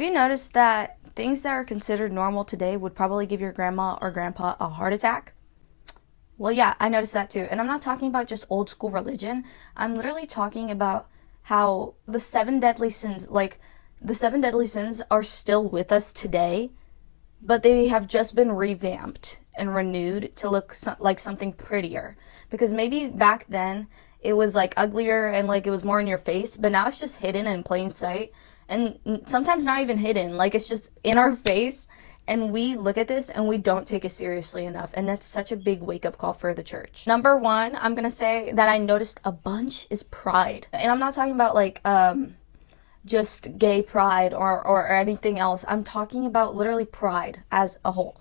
Have you noticed that things that are considered normal today would probably give your grandma or grandpa a heart attack? Well, yeah, I noticed that too. And I'm not talking about just old school religion. I'm literally talking about how the seven deadly sins are still with us today, but they have just been revamped and renewed to look like something prettier. Because maybe back then it was like uglier and like it was more in your face, but now it's just hidden in plain sight. And sometimes not even hidden, like it's just in our face. And we look at this and we don't take it seriously enough. And that's such a big wake up call for the church. Number one, I'm going to say that I noticed a bunch is pride. And I'm not talking about like, just gay pride or anything else. I'm talking about literally pride as a whole.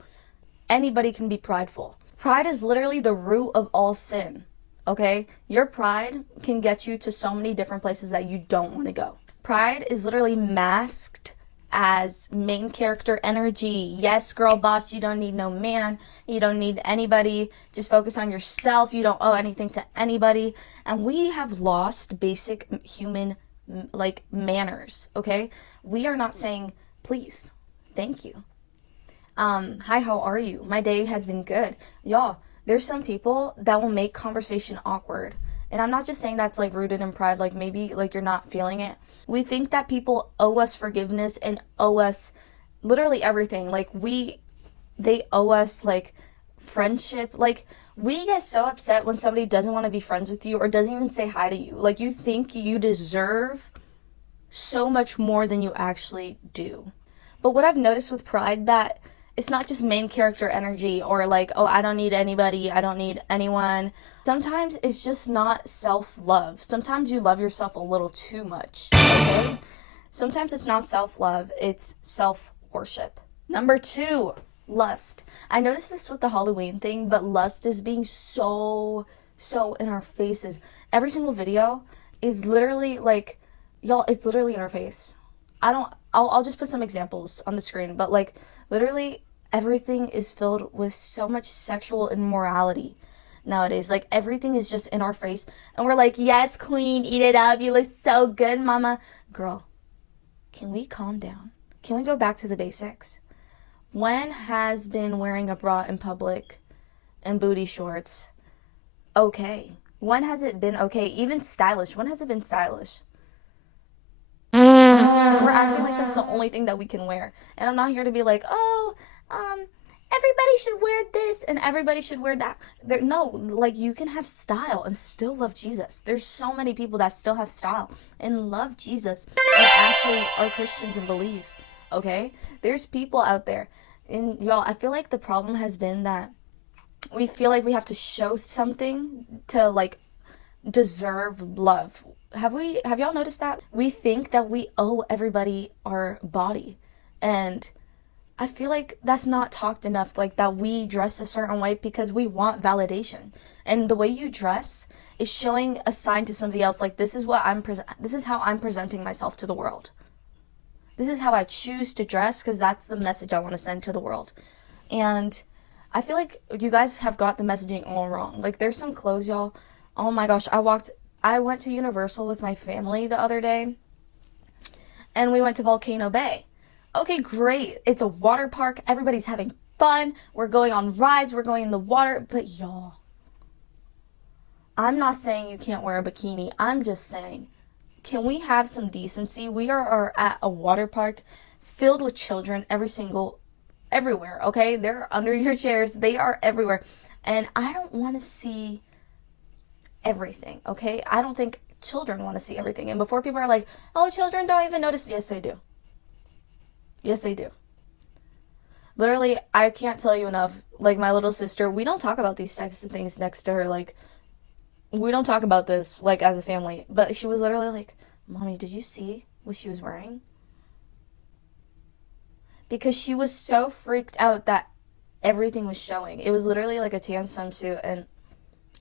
Anybody can be prideful. Pride is literally the root of all sin. Okay? Your pride can get you to so many different places that you don't want to go. Pride is literally masked as main character energy. Yes, girl boss, you don't need no man. You don't need anybody. Just focus on yourself. You don't owe anything to anybody. And we have lost basic human like manners, okay? We are not saying please, thank you. Hi, how are you? My day has been good. Y'all, there's some people that will make conversation awkward. And I'm not just saying that's like rooted in pride, like maybe like you're not feeling it. We think that people owe us forgiveness and owe us literally everything. Like they owe us like friendship. Like we get so upset when somebody doesn't want to be friends with you or doesn't even say hi to you. Like you think you deserve so much more than you actually do. But what I've noticed with pride, that it's not just main character energy or like, oh, I don't need anybody, I don't need anyone. Sometimes it's just not self-love. Sometimes you love yourself a little too much, okay? Sometimes it's not self-love, it's self-worship. Number two, lust. I noticed this with the Halloween thing, but lust is being so in our faces. Every single video is literally like, y'all, it's literally in our face. I'll just put some examples on the screen, but like literally everything is filled with so much sexual immorality nowadays. Like everything is just in our face and we're like, yes, queen, eat it up, you look so good, mama. Girl, can we calm down? Can we go back to the basics? When has been wearing a bra in public and booty shorts okay? When has it been okay? Even stylish. When has it been stylish? We're acting like that's the only thing that we can wear. And I'm not here to be like, oh, everybody should wear this and everybody should wear that. No, like you can have style and still love Jesus. There's so many people that still have style and love Jesus and actually are Christians and believe. Okay? There's people out there. And y'all, I feel like the problem has been that we feel like we have to show something to like deserve love. Have y'all noticed that? We think that we owe everybody our body. And I feel like that's not talked enough, like that we dress a certain way because we want validation. And the way you dress is showing a sign to somebody else, like this is how I'm presenting myself to the world. This is how I choose to dress because that's the message I want to send to the world. And I feel like you guys have got the messaging all wrong. Like there's some clothes, y'all. Oh my gosh, I went to Universal with my family the other day and we went to Volcano Bay. Okay, great. It's a water park. Everybody's having fun. We're going on rides. We're going in the water. But y'all, I'm not saying you can't wear a bikini. I'm just saying, can we have some decency? We are at a water park filled with children everywhere, okay? They're under your chairs. They are everywhere. And I don't want to see everything, okay? I don't think children want to see everything. And before people are like, oh, children don't even notice. Yes, they do. Yes, they do. Literally, I can't tell you enough. Like my little sister, we don't talk about these types of things next to her. Like, we don't talk about this, like, as a family. But she was literally like, Mommy, did you see what she was wearing? Because she was so freaked out that everything was showing. It was literally like a tan swimsuit, and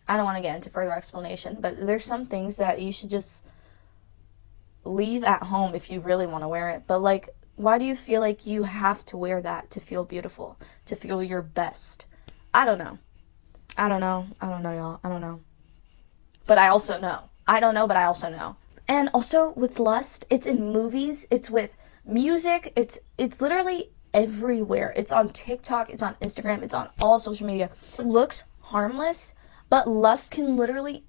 I don't want to get into further explanation, but there's some things that you should just leave at home if you really want to wear it. But, like, why do you feel like you have to wear that to feel beautiful, to feel your best? I don't know. I don't know, y'all. I don't know. But I also know. I don't know, but I also know. And also with lust, it's in movies, it's with Music, it's literally everywhere. It's on TikTok, it's on Instagram, it's on all social media. It looks harmless, but lust can literally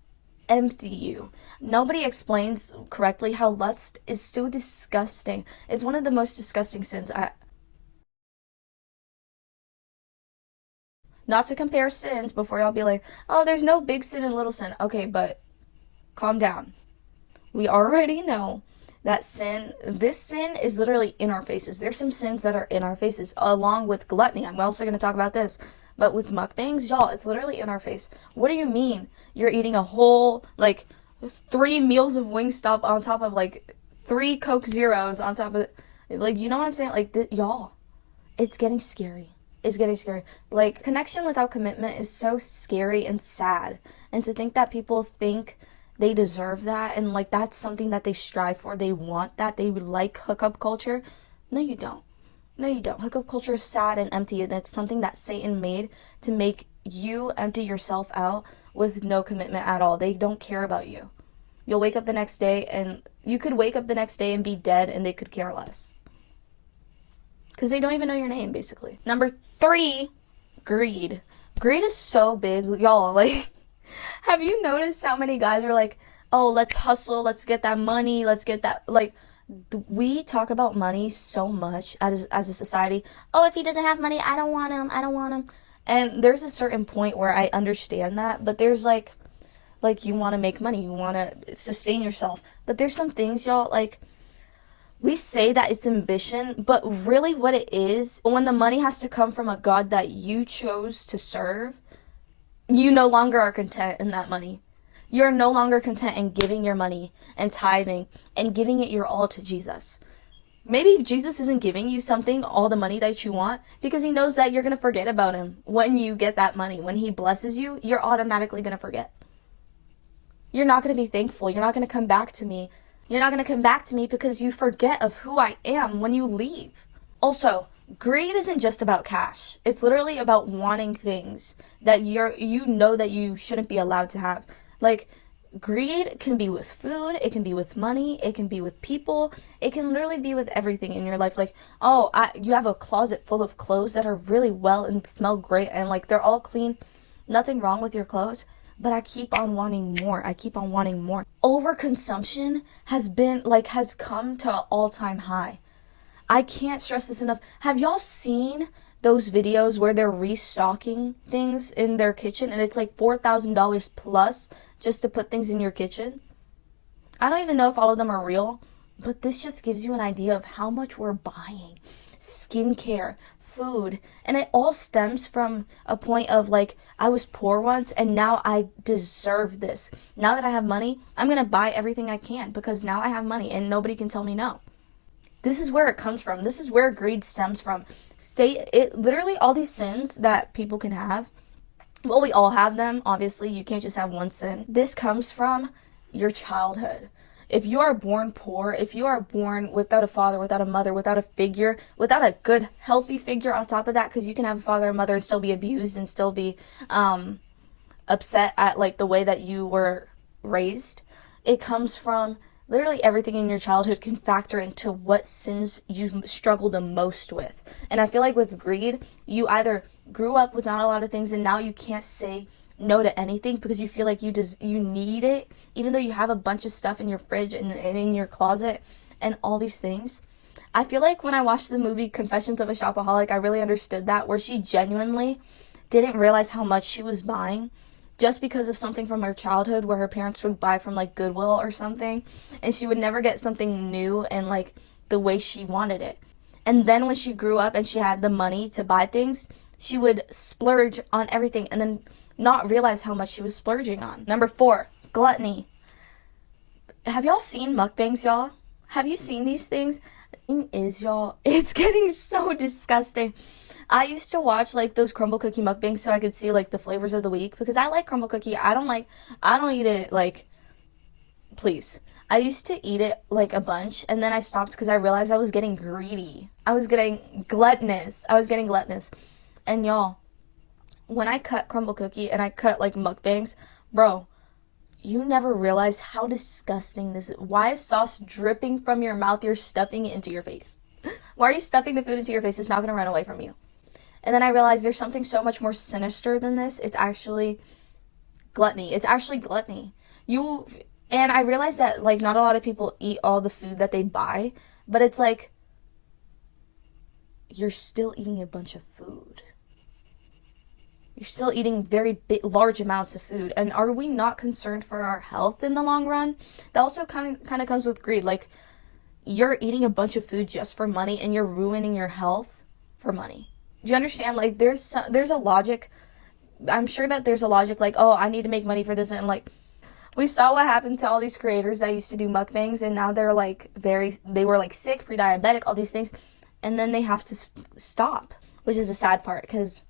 empty you. Nobody explains correctly how lust is so disgusting. It's one of the most disgusting sins. Not to compare sins before y'all be like, oh, there's no big sin and little sin. Okay, but calm down. We already know that this sin is literally in our faces. There's some sins that are in our faces, along with gluttony. I'm also going to talk about this. But with mukbangs, y'all, it's literally in our face. What do you mean? You're eating a whole, like, 3 meals of Wingstop on top of, like, 3 Coke Zeros on top of, like, you know what I'm saying? Like, y'all, it's getting scary. It's getting scary. Like, connection without commitment is so scary and sad. And to think that people think they deserve that and, like, that's something that they strive for, they want that, they would like hookup culture. No, you don't. No, you don't. Hookup culture is sad and empty, and it's something that Satan made to make you empty yourself out with no commitment at all. They don't care about you. You'll wake up the next day, and you could wake up the next day and be dead, and they could care less. Because they don't even know your name, basically. Number 3, greed. Greed is so big. Y'all, like, have you noticed how many guys are like, oh, let's hustle, let's get that money, let's get that, like, we talk about money so much as a society. Oh, if he doesn't have money, I don't want him. I don't want him. And there's a certain point where I understand that, but there's like you want to make money, you want to sustain yourself. But there's some things, y'all, like, we say that it's ambition, but really what it is, when the money has to come from a God that you chose to serve, you no longer are content in that money. You're no longer content in giving your money and tithing and giving it your all to Jesus. Maybe Jesus isn't giving you something, all the money that you want, because he knows that you're going to forget about him when you get that money. When he blesses you, you're automatically going to forget. You're not going to be thankful. You're not going to come back to me. You're not going to come back to me because you forget of who I am when you leave. Also, greed isn't just about cash. It's literally about wanting things that you know that you shouldn't be allowed to have. Like, greed can be with food, it can be with money, it can be with people, it can literally be with everything in your life. Like, oh, you have a closet full of clothes that are really well and smell great and, like, they're all clean. Nothing wrong with your clothes, but I keep on wanting more. I keep on wanting more. Overconsumption has come to an all-time high. I can't stress this enough. Have y'all seen those videos where they're restocking things in their kitchen and it's like $4,000 plus just to put things in your kitchen? I don't even know if all of them are real, but this just gives you an idea of how much we're buying. Skincare, food, and it all stems from a point of, like, I was poor once and now I deserve this. Now that I have money, I'm going to buy everything I can because now I have money and nobody can tell me no. This is where it comes from. This is where greed stems from. Literally all these sins that people can have, well, we all have them, obviously. You can't just have one sin. This comes from your childhood. If you are born poor, if you are born without a father, without a mother, without a figure, without a good, healthy figure on top of that, because you can have a father and mother and still be abused and still be upset at, like, the way that you were raised. It comes from literally everything in your childhood can factor into what sins you struggle the most with. And I feel like with greed, you either grew up with not a lot of things and now you can't say no to anything because you feel like you need it, even though you have a bunch of stuff in your fridge and in your closet and all these things. I feel like when I watched the movie Confessions of a Shopaholic, I really understood that, where she genuinely didn't realize how much she was buying just because of something from her childhood where her parents would buy from, like, Goodwill or something, and she would never get something new and, like, the way she wanted it. And then when she grew up and she had the money to buy things, she would splurge on everything and then not realize how much she was splurging on. Number 4, gluttony. Have y'all seen mukbangs, y'all? Have you seen these things? Y'all, it's getting so disgusting. I used to watch, like, those crumble cookie mukbangs so I could see, like, the flavors of the week, because I like crumble cookie. I don't eat it, like, please. I used to eat it, like, a bunch, and then I stopped because I realized I was getting greedy. I was getting gluttonous. And y'all, when I cut crumble cookie and I cut, like, mukbangs, bro, you never realize how disgusting this is. Why is sauce dripping from your mouth? You're stuffing it into your face. Why are you stuffing the food into your face? It's not going to run away from you. And then I realized there's something so much more sinister than this. It's actually gluttony. It's actually gluttony. And I realized that, like, not a lot of people eat all the food that they buy, but it's like, you're still eating a bunch of food. You're still eating very large amounts of food. And are we not concerned for our health in the long run? That also kind of comes with greed. Like, you're eating a bunch of food just for money, and you're ruining your health for money. Do you understand? Like, there's a logic. I'm sure that there's a logic, like, oh, I need to make money for this. And, like, we saw what happened to all these creators that used to do mukbangs, and now they're, like, they were, like, sick, pre-diabetic, all these things. And then they have to stop, which is a sad part, because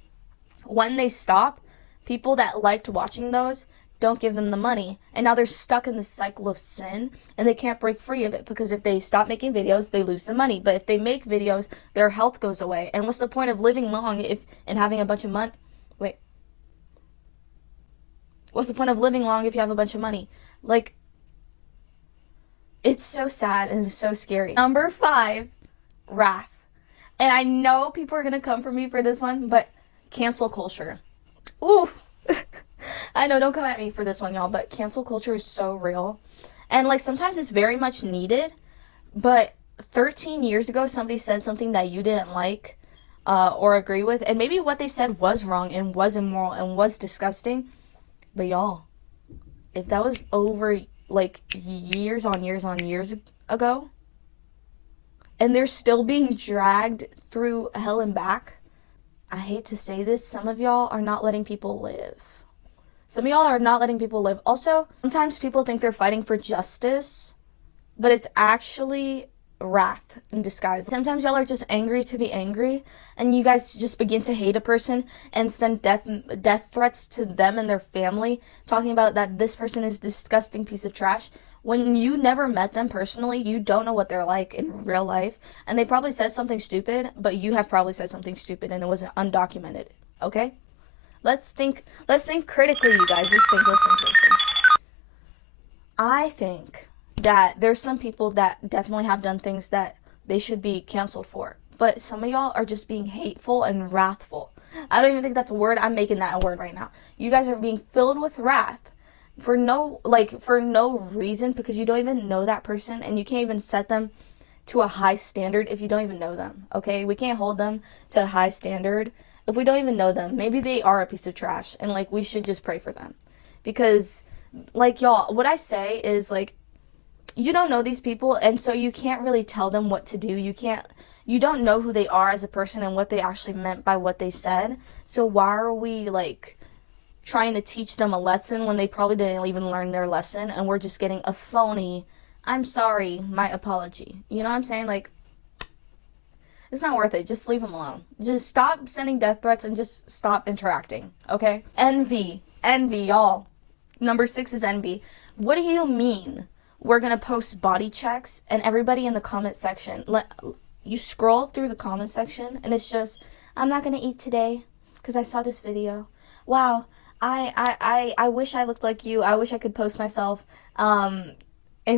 when they stop, people that liked watching those don't give them the money, and now they're stuck in this cycle of sin, and they can't break free of it, because if they stop making videos, they lose the money. But if they make videos, their health goes away. And what's the point of living long and having a bunch of money? What's the point of living long if you have a bunch of money? Like, it's so sad and it's so scary. Number 5, wrath. And I know people are gonna come for me for this one, but cancel culture. Oof. I know, don't come at me for this one, y'all, but cancel culture is so real. And, like, sometimes it's very much needed, but 13 years ago, somebody said something that you didn't like or agree with, and maybe what they said was wrong and was immoral and was disgusting, but y'all, if that was over, like, years on years on years ago, and they're still being dragged through hell and back, I hate to say this, some of y'all are not letting people live. Some of y'all are not letting people live. Also, sometimes people think they're fighting for justice, but it's actually wrath in disguise. Sometimes y'all are just angry to be angry, and you guys just begin to hate a person and send death threats to them and their family, talking about that this person is a disgusting piece of trash. When you never met them personally, you don't know what they're like in real life, and they probably said something stupid, but you have probably said something stupid and it was undocumented. Okay? Let's think critically, you guys. Listen. I think that there's some people that definitely have done things that they should be canceled for, but some of y'all are just being hateful and wrathful. I don't even think that's a word. I'm making that a word right now. You guys are being filled with wrath for no reason, because you don't even know that person, and you can't even set them to a high standard if you don't even know them. Okay? We can't hold them to a high standard if we don't even know them. Maybe they are a piece of trash, and, like, we should just pray for them. Because, like, y'all, what I say is, like, you don't know these people, and so you can't really tell them what to do. You don't know who they are as a person and what they actually meant by what they said. So why are we, like, trying to teach them a lesson when they probably didn't even learn their lesson, and we're just getting a phony, I'm sorry, my apology. You know what I'm saying? Like, it's not worth it. Just leave them alone. Just stop sending death threats and just stop interacting, okay? Envy, y'all. Number 6 is envy. What do you mean we're gonna post body checks and everybody in the comment section, you scroll through the comment section and it's just, I'm not gonna eat today because I saw this video. Wow, I wish I looked like you. I wish I could post myself and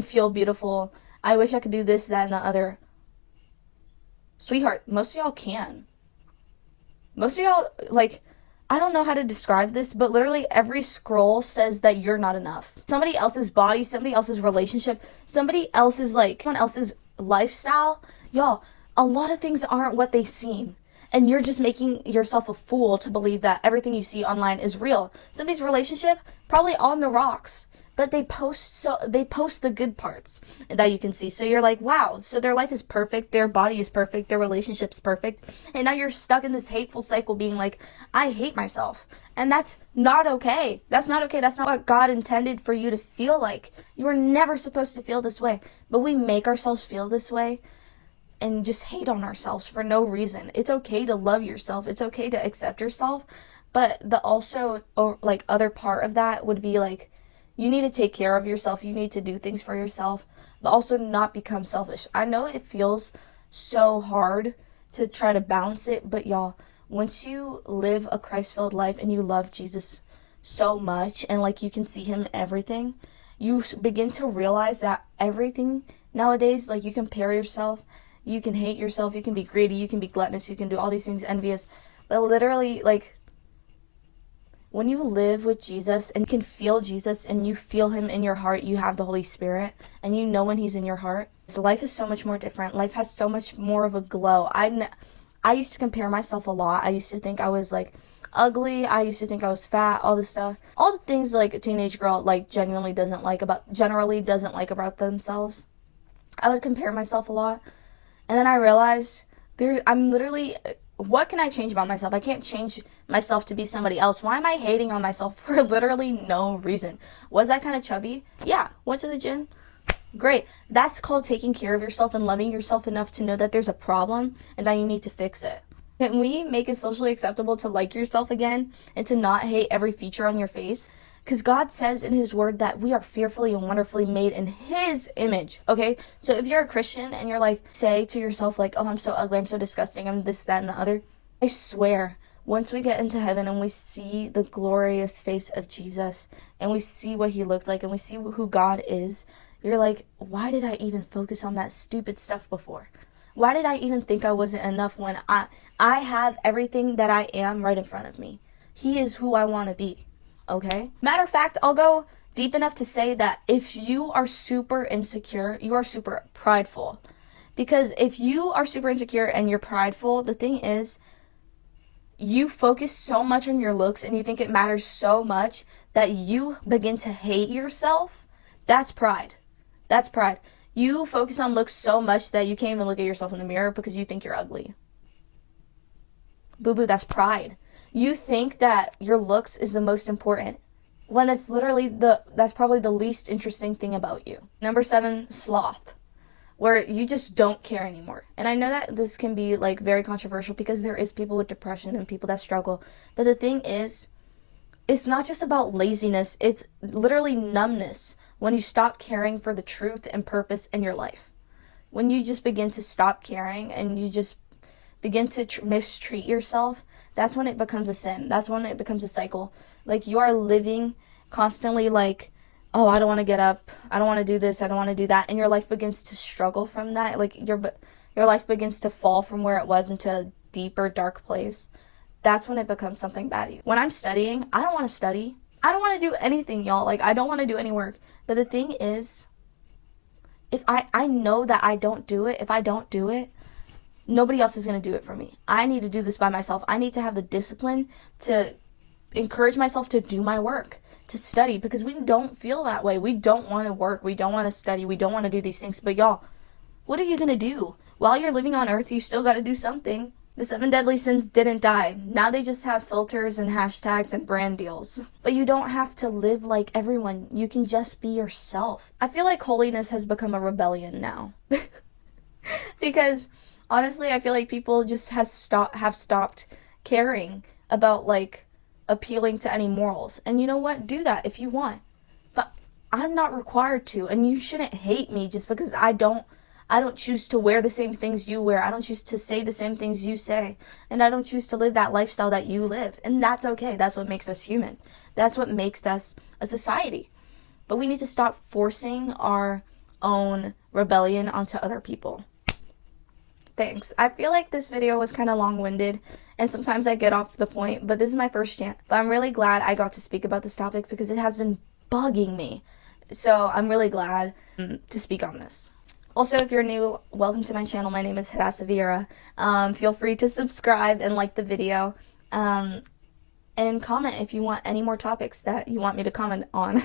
feel beautiful. I wish I could do this, that, and the other. Sweetheart, most of y'all can. Most of y'all, like, I don't know how to describe this, but literally every scroll says that you're not enough. Somebody else's body, somebody else's relationship, somebody else's, like, someone else's lifestyle. Y'all, a lot of things aren't what they seem. And you're just making yourself a fool to believe that everything you see online is real. Somebody's relationship, probably on the rocks. But they post the good parts that you can see. So you're like, wow, so their life is perfect, their body is perfect, their relationship's perfect. And now you're stuck in this hateful cycle being like, I hate myself. And that's not okay. That's not okay. That's not what God intended for you to feel like. You were never supposed to feel this way. But we make ourselves feel this way and just hate on ourselves for no reason. It's okay to love yourself. It's okay to accept yourself. But the also, or like, other part of that would be like, you need to take care of yourself. You need to do things for yourself, but also not become selfish. I know it feels so hard to try to balance it, but y'all, once you live a Christ-filled life and you love Jesus so much and, like, you can see him in everything, you begin to realize that everything nowadays, like, you compare yourself You can hate yourself, you can be greedy, you can be gluttonous, you can do all these things, envious. But literally, like, when you live with Jesus and you can feel Jesus and you feel him in your heart, you have the Holy Spirit and you know when he's in your heart. So life is so much more different. Life has so much more of a glow. I used to compare myself a lot. I used to think I was like ugly. I used to think I was fat, all this stuff. All the things like a teenage girl like generally doesn't like about themselves. I would compare myself a lot. And then I realized what can I change about myself? I can't change myself to be somebody else. Why am I hating on myself for literally no reason? Was I kind of chubby? Yeah. Went to the gym? Great. That's called taking care of yourself and loving yourself enough to know that there's a problem and that you need to fix it. Can we make it socially acceptable to like yourself again and to not hate every feature on your face? Because God says in his word that we are fearfully and wonderfully made in his image, okay? So if you're a Christian and you're like, say to yourself like, oh, I'm so ugly, I'm so disgusting, I'm this, that, and the other, I swear, once we get into heaven and we see the glorious face of Jesus and we see what he looks like and we see who God is, you're like, why did I even focus on that stupid stuff before? Why did I even think I wasn't enough when I have everything that I am right in front of me? He is who I want to be. Okay? Matter of fact, I'll go deep enough to say that if you are super insecure, you are super prideful. Because if you are super insecure and you're prideful, the thing is, you focus so much on your looks and you think it matters so much that you begin to hate yourself. That's pride. That's pride. You focus on looks so much that you can't even look at yourself in the mirror because you think you're ugly. Boo-boo, that's pride. You think that your looks is the most important when it's literally that's probably the least interesting thing about you. Number 7, sloth, where you just don't care anymore. And I know that this can be like very controversial because there is people with depression and people that struggle. But the thing is, it's not just about laziness. It's literally numbness when you stop caring for the truth and purpose in your life. When you just begin to stop caring and you just begin to mistreat yourself, that's when it becomes a sin. That's when it becomes a cycle. Like you are living constantly like, oh, I don't want to get up. I don't want to do this. I don't want to do that. And your life begins to struggle from that. Like your life begins to fall from where it was into a deeper, dark place. That's when it becomes something bad. When I'm studying, I don't want to study. I don't want to do anything, y'all. Like I don't want to do any work. But the thing is, if I know that I don't do it, if I don't do it, nobody else is going to do it for me. I need to do this by myself. I need to have the discipline to encourage myself to do my work, to study, because we don't feel that way. We don't want to work. We don't want to study. We don't want to do these things. But y'all, what are you going to do? While you're living on earth, you still got to do something. The 7 deadly sins didn't die. Now they just have filters and hashtags and brand deals. But you don't have to live like everyone. You can just be yourself. I feel like holiness has become a rebellion now. Because honestly, I feel like people just have stopped caring about like appealing to any morals. And you know what? Do that if you want. But I'm not required to, and you shouldn't hate me just because I don't choose to wear the same things you wear. I don't choose to say the same things you say. And I don't choose to live that lifestyle that you live. And that's okay. That's what makes us human. That's what makes us a society. But we need to stop forcing our own rebellion onto other people. Thanks. I feel like this video was kind of long-winded and sometimes I get off the point, but this is my first chance. But I'm really glad I got to speak about this topic because it has been bugging me. So I'm really glad to speak on this. Also, if you're new, welcome to my channel. My name is Hadassah. Feel free to subscribe and like the video. And comment if you want any more topics that you want me to comment on.